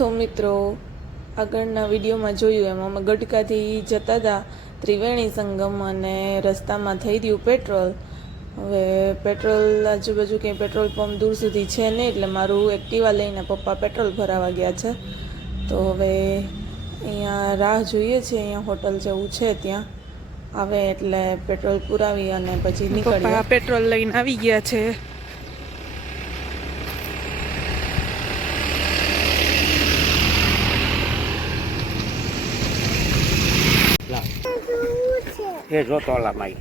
તો મિત્રો આગળના વિડીયોમાં જોયું એમ અમે ગટકાથી જતા હતા ત્રિવેણી સંગમ અને રસ્તામાં થઈ રહ્યું પેટ્રોલ. હવે પેટ્રોલ આજુબાજુ કંઈ પેટ્રોલ પંપ દૂર સુધી છે નહીં, એટલે મારું એક્ટિવા લઈને પપ્પા પેટ્રોલ ભરાવા ગયા છે. તો હવે અહીંયા રાહ જોઈએ છે, અહીંયા હોટલ જેવું છે, ત્યાં આવે એટલે પેટ્રોલ પુરાવી અને પછી નીકળીએ. પેટ્રોલ લઈને આવી ગયા છે. એ જોતો ઓલા માઈ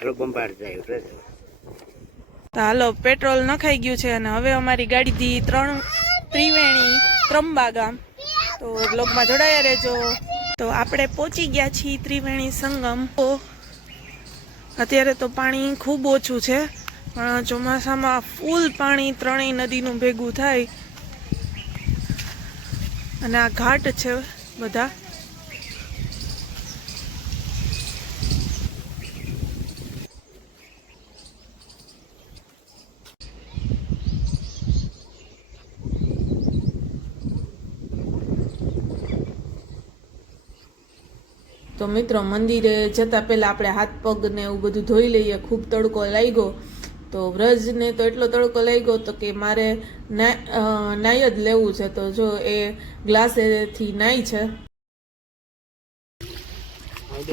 હાલો બંબાર જાય. હાલો પેટ્રોલ નખાઈ ગયું છે અને હવે અમારી ગાડીથી ત્રિવેણી ત્રંબા ગામ. તો બ્લોગમાં જોડાયા રહેજો. તો આપણે પહોંચી ગયા છીએ ત્રિવેણી સંગમ. અત્યારે તો પાણી ખૂબ ઓછું છે, પણ ચોમાસામાં ફૂલ પાણી ત્રણેય નદીનું ભેગું થાય. અને આ ઘાટ છે બધા. તો મિત્રો મંદિરે જતા પહેલા આપણે હાથ પગ ને એવું બધું ધોઈ લઈએ. ખૂબ તડકો લાગ્યો, તો વ્રજને તો એટલો તડકો લાગ્યો તો કે મારે નાઈ જ લેવું છે. તો જો એ ગ્લાસેથી નાઈ છે.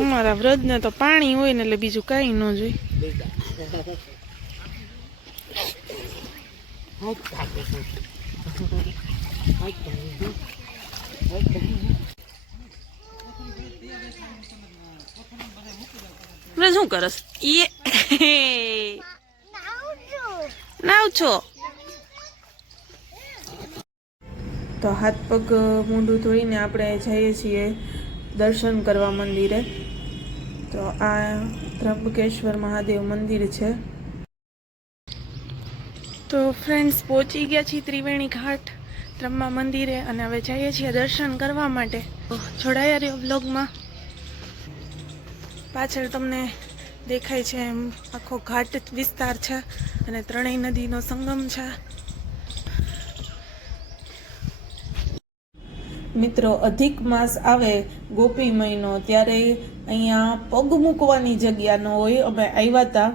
અમારા વ્રજને તો પાણી હોય ને એટલે બીજું કાંઈ ન જોઈ. શું કરસ? નાવ છો તો હાથ પગ મોઢું ધોઈને આપણે જઈએ છીએ દર્શન કરવા મંદિરે. તો આ ત્રંબકેશ્વર મહાદેવ મંદિર છે. તો ફ્રેન્ડ્સ પહોંચી ગયા છીએ ત્રિવેણી ઘાટ ત્રંબા મંદિરે અને હવે જઈએ છીએ દર્શન કરવા માટે. જોડાયા રહ્યો બ્લોગમાં. પાછળ તમને દેખાય છે એમ આખો ઘાટ વિસ્તાર છે અને ત્રણેય નદીનો સંગમ છે. મિત્રો અધિક માસ આવે ગોપી મહિનો, ત્યારે અહીંયા પગ મૂકવાની જગ્યા ન હોય. અમે આવ્યા હતા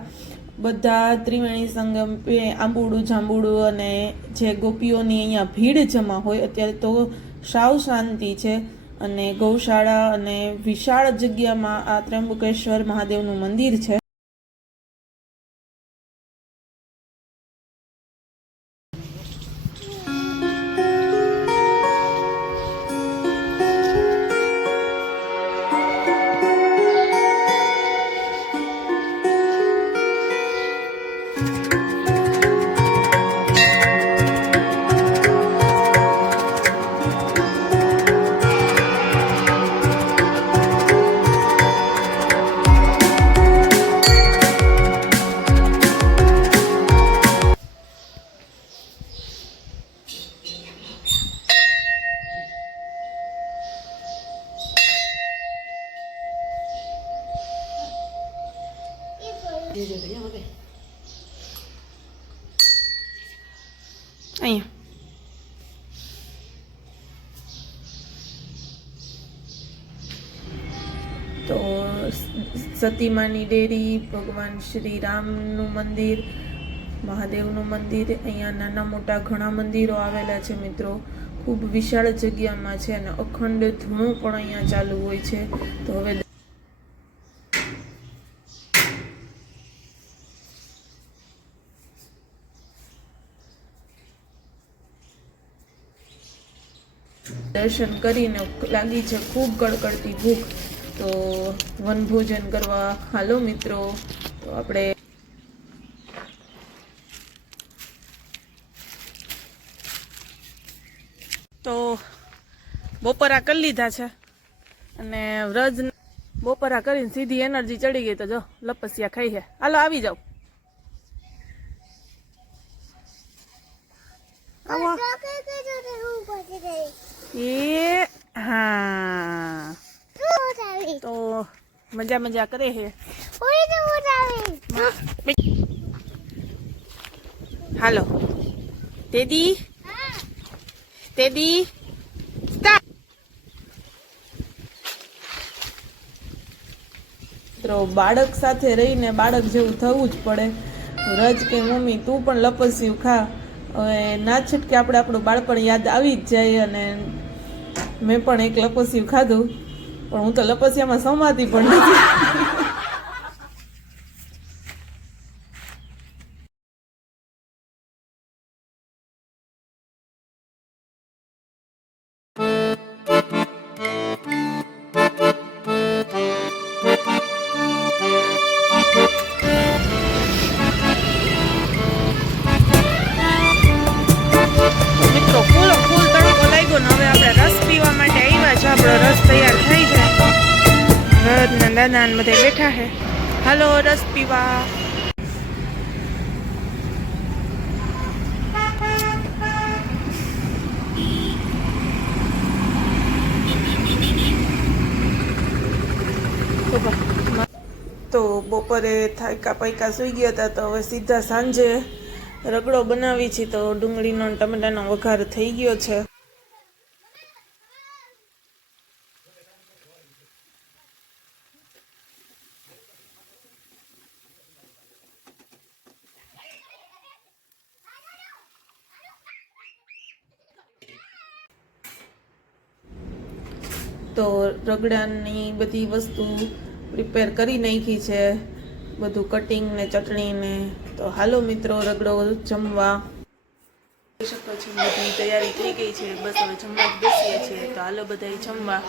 બધા ત્રિવેણી સંગમ આંબુડું જાંબુડું અને જે ગોપીઓની અહીંયા ભીડ જમા હોય. અત્યારે તો સાવ શાંતિ છે અને ગૌશાળા અને વિશાળ જગ્યામાં આ ત્રંબકેશ્વર મહાદેવનું મંદિર છે. અહીંયા તો સતીમાની ડેરી, ભગવાન શ્રી રામનું મંદિર, મહાદેવનું મંદિર, અહીંયા નાના મોટા ઘણા મંદિરો આવેલા છે મિત્રો. ખૂબ વિશાળ જગ્યામાં છે અને અખંડ ધૂણો પણ અહીંયા ચાલુ હોય છે. તો હવે દર્શન કરીને લાગી છે ખૂબ કડકડતી ભૂખ. તો વનભોજન કરવા હાલો મિત્રો. તો આપણે તો બપોરા કરી લીધા છે અને વ્રજ બપોરા કરીને સીધી એનર્જી ચડી ગઈ. તો જો લપસિયા ખાઈ છે. હાલો આવી જાઓ. આવો એ હા તો મજા મજા કરે છે. હાલો તેદી તેદી સ્ટાર્ટ. મિત્રો બાળક સાથે રહીને બાળક જેવું થવું જ પડે. રજ કે મમ્મી તું પણ લપસ્યું ખા. હવે ના છૂટકે આપણે આપણું બાળપણ યાદ આવી જ જાય. અને મેં પણ એક લપસ્યું ખાધું, પણ હું તો લપસ્યામાં સમાતી પણ નથી. મિત્રો ફૂલ તડકો લાગ્યો ને હવે આપણે રસ પીવા માટે આવ્યા છે. આપણો રસ તૈયાર થઈ જાય. રજના દાદા ને બધા બેઠા છે. હાલો રસ પીવા. તો બપોરે થાયકા પૈકા સુઈ ગયા હતા, તો હવે સીધા સાંજે રગડો બનાવી છે. તો ડુંગળીનો અને ટમેટાનો વઘાર થઈ ગયો છે. તો રગડાની બધી વસ્તુ પ્રિપેર કરી નાખી છે, બધું કટિંગ ને ચટણી ને. તો હાલો મિત્રો રગડો જમવા. જોઈ શકો છો બધી તૈયારી થઈ ગઈ છે. બસ હવે જમવા જ બેસીએ છીએ. તો હાલો બધાય જમવા.